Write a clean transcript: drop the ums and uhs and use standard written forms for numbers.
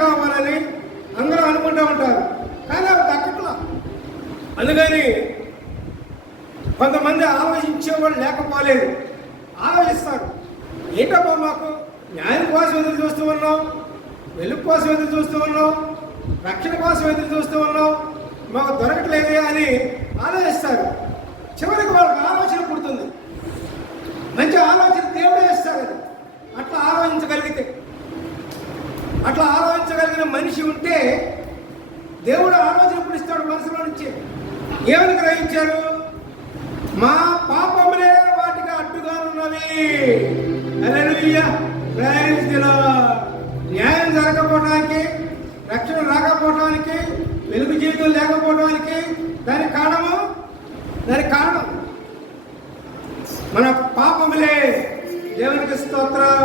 కావాలని అందరూ అనుకుంటూ ఉంటారు, కానీ అవి దక్కట్లా. అందుకని కొంతమంది ఆలోచించేవాళ్ళు లేకపోలేదు, ఆలోచిస్తారు. ఏంటమ్మా మాకు న్యాయం కోసం ఎదురు చూస్తూ ఉన్నాం, వెలుగు కోసం ఎదురు చూస్తూ ఉన్నాం, రక్షణ కోసం ఎదురు చూస్తూ ఉన్నాం, మాకు దొరకట్లేదే అని ఆలోచిస్తారు. చివరికి వాళ్ళకి ఆలోచన పుడుతుంది. మంచి ఆలోచన దేవుడే ఇస్తారు. అట్లా ఆలోచించగలిగిన మనిషి ఉంటే దేవుడు ఆలోచన పుడిస్తాడు మనసులో నుంచి. ఏమని గ్రహించారు? మా పాపములే వాటికి అడ్డుగా ఉన్నవి. హల్లెలూయా, ప్రైజ్ ది లార్డ్. న్యాయం జరగకపోవడానికి, రక్షణ రాకపోవడానికి, వెలుగు జీవితం లేకపోవడానికి దానికి కారణం మన పాపములే. దేవునికి స్తోత్రం.